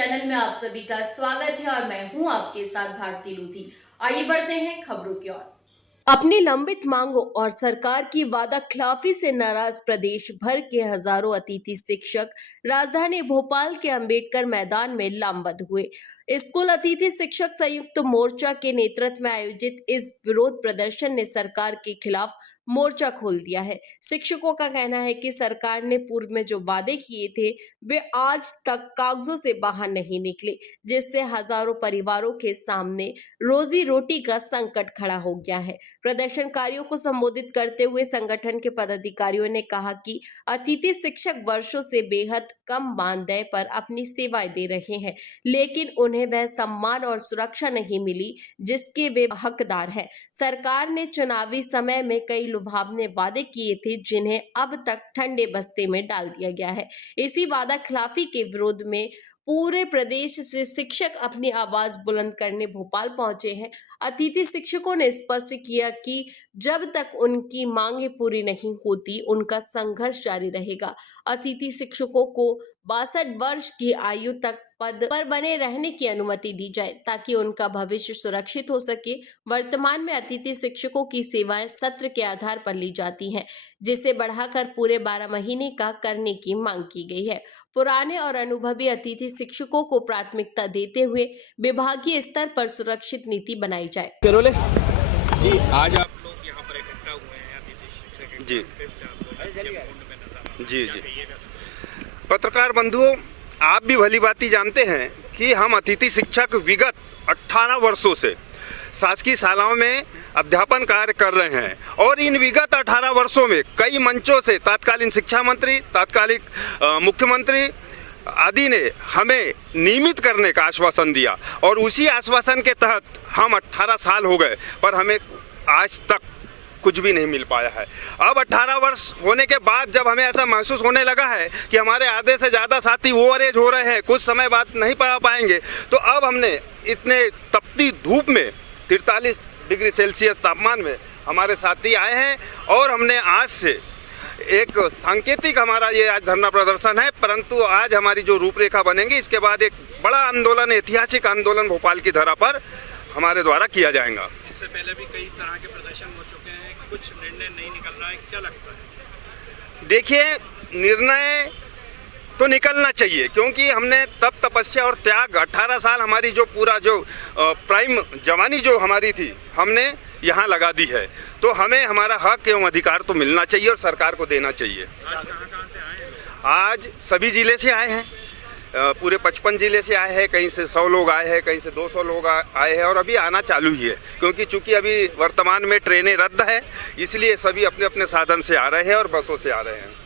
Channel में आप सभी का स्वागत है और मैं हूं आपके साथ भारती लूथी। आइए बढ़ते हैं खबरों की ओर। अपनी लंबित मांगों और सरकार की वादाखिलाफी से नाराज प्रदेश भर के हजारों अतिथि शिक्षक राजधानी भोपाल के अंबेडकर मैदान में लामबंद हुए। स्कूल अतिथि शिक्षक संयुक्त मोर्चा के नेतृत्व में आयोजित इस विरोध प्रदर्शन ने सरकार के खिलाफ मोर्चा खोल दिया है। शिक्षकों का कहना है कि सरकार ने पूर्व में जो वादे किए थे वे आज तक कागजों से बाहर नहीं निकले, जिससे हजारों परिवारों के सामने रोजी रोटी का संकट खड़ा हो गया है। प्रदर्शनकारियों को संबोधित करते हुए संगठन के पदाधिकारियों ने कहा कि अतिथि शिक्षक वर्षों से बेहद कम मानदेय पर अपनी सेवाएं दे रहे हैं, लेकिन उन्हें वह सम्मान और सुरक्षा नहीं मिली जिसके वे हकदार हैं। सरकार ने चुनावी समय में कई लुभावने वादे किए थे, जिन्हें अब तक ठंडे बस्ते में डाल दिया गया है। इसी वादा खिलाफी के विरोध में पूरे प्रदेश से शिक्षक अपनी आवाज बुलंद करने भोपाल पहुंचे हैं। अतिथि शिक्षकों ने स्पष्ट किया कि जब तक उनकी मांगे पूरी नहीं होती, उनका संघर्ष जारी रहेगा। अतिथि शिक्षकों को 62 वर्ष की आयु तक पद पर बने रहने की अनुमति दी जाए ताकि उनका भविष्य सुरक्षित हो सके। वर्तमान में अतिथि शिक्षकों की सेवाएं सत्र के आधार पर ली जाती हैं, जिसे बढ़ाकर पूरे 12 महीने का करने की मांग की गई है। पुराने और अनुभवी अतिथि शिक्षकों को प्राथमिकता देते हुए विभागीय स्तर पर सुरक्षित नीति बनाई जाए। जी, आज आप लोग यहाँ पर इकट्ठा हुए हैं अतिथि शिक्षक जी जी जी पत्रकार बंधुओं, आप भी भली भांति जानते हैं कि हम अतिथि शिक्षक विगत 18 वर्षों से शासकीय शालाओं में अध्यापन कार्य कर रहे हैं और इन विगत 18 वर्षों में कई मंचों से तत्कालीन शिक्षा मंत्री, तात्कालिक मुख्यमंत्री आदि ने हमें नियमित करने का आश्वासन दिया और उसी आश्वासन के तहत हम 18 साल हो गए, पर हमें आज तक कुछ भी नहीं मिल पाया है। अब 18 वर्ष होने के बाद जब हमें ऐसा महसूस होने लगा है कि हमारे आधे से ज़्यादा साथी ओवर एज हो रहे हैं, कुछ समय बाद नहीं पढ़ा पाएंगे, तो अब हमने इतने तपती धूप में 43 डिग्री सेल्सियस तापमान में हमारे साथी आए हैं और हमने आज से एक सांकेतिक हमारा ये आज धरना प्रदर्शन है, परंतु आज हमारी जो रूपरेखा बनेगी इसके बाद एक बड़ा आंदोलन, ऐतिहासिक आंदोलन भोपाल की धरा पर हमारे द्वारा किया जाएगा। इससे पहले भी कई तरह के प्रदर्शन हो चुके हैं, कुछ निर्णय नहीं निकल रहा है, क्या लगता है? देखिए, निर्णय तो निकलना चाहिए क्योंकि हमने तप तपस्या और त्याग 18 साल हमारी जो पूरा जो प्राइम जवानी जो हमारी थी हमने यहाँ लगा दी है, तो हमें हमारा हक एवं अधिकार तो मिलना चाहिए और सरकार को देना चाहिए। आज कहाँ से आए हैं? आज सभी जिले से आए हैं, पूरे 55 जिले से आए हैं, कहीं से 100 लोग आए हैं, कहीं से 200 लोग आए हैं और अभी आना चालू ही है क्योंकि चूंकि अभी वर्तमान में ट्रेनें रद्द है, इसलिए सभी अपने अपने साधन से आ रहे हैं और बसों से आ रहे हैं।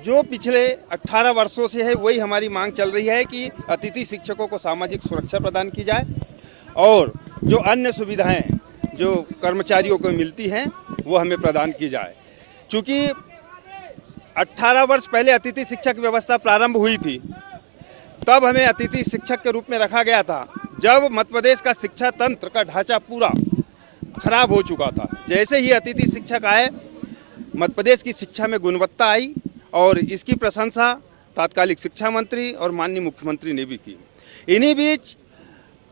जो पिछले 18 वर्षों से है वही हमारी मांग चल रही है कि अतिथि शिक्षकों को सामाजिक सुरक्षा प्रदान की जाए और जो अन्य सुविधाएं जो कर्मचारियों को मिलती हैं वो हमें प्रदान की जाए। चूँकि 18 वर्ष पहले अतिथि शिक्षक व्यवस्था प्रारंभ हुई थी, तब हमें अतिथि शिक्षक के रूप में रखा गया था जब मध्य प्रदेश का शिक्षा तंत्र का ढांचा पूरा खराब हो चुका था। जैसे ही अतिथि शिक्षक आए, मध्य प्रदेश की शिक्षा में गुणवत्ता आई और इसकी प्रशंसा तात्कालिक शिक्षा मंत्री और माननीय मुख्यमंत्री ने भी की। इन्हीं बीच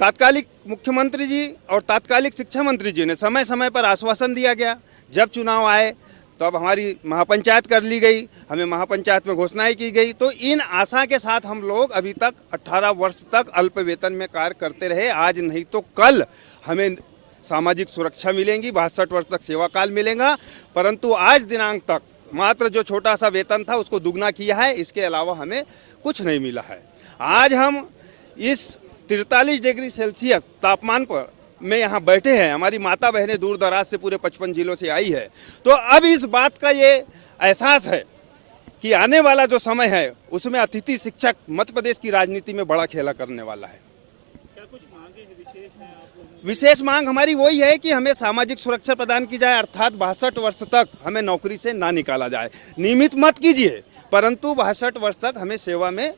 तात्कालिक मुख्यमंत्री जी और तात्कालिक शिक्षा मंत्री जी ने समय समय पर आश्वासन दिया गया। जब चुनाव आए तब हमारी महापंचायत कर ली गई, हमें महापंचायत में घोषणाएं की गई, तो इन आशा के साथ हम लोग अभी तक 18 वर्ष तक अल्प वेतन में कार्य करते रहे। आज नहीं तो कल हमें सामाजिक सुरक्षा मिलेंगी, 62 वर्ष तक सेवा काल मिलेगा, परंतु आज दिनांक तक मात्र जो छोटा सा वेतन था उसको दुगना किया है, इसके अलावा हमें कुछ नहीं मिला है। आज हम इस 43 डिग्री सेल्सियस तापमान पर में यहाँ बैठे हैं, हमारी माता बहनें दूर दराज से पूरे 55 जिलों से आई है, तो अब इस बात का ये एहसास है कि आने वाला जो समय है उसमें अतिथि शिक्षक मध्य प्रदेश की राजनीति में बड़ा खेला करने वाला है। क्या कुछ मांगे हैं विशेष हैं आप? विशेष मांग हमारी वही है कि हमें सामाजिक सुरक्षा प्रदान की जाए, अर्थात 62 वर्ष तक हमें नौकरी से ना निकाला जाए। नियमित मत कीजिए, परंतु 62 वर्ष तक हमें सेवा में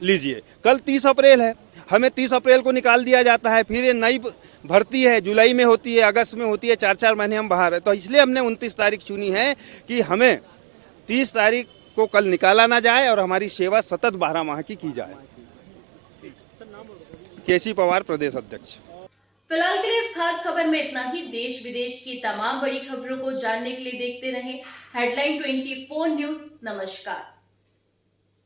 लीजिए। कल 30 अप्रैल है, हमें 30 अप्रैल को निकाल दिया जाता है, फिर ये नई भर्ती है, जुलाई में होती है, अगस्त में होती है, 4-4 महीने हम बाहर है, तो इसलिए हमने 29 तारीख चुनी है कि हमें 30 तारीख को कल निकाला ना जाए और हमारी सेवा सतत 12 माह की जाए। केसी पवार, प्रदेश अध्यक्ष। फिलहाल के लिए इस खास खबर में इतना ही। देश विदेश की तमाम बड़ी खबरों को जानने के लिए देखते रहें हेडलाइन 24 न्यूज। नमस्कार।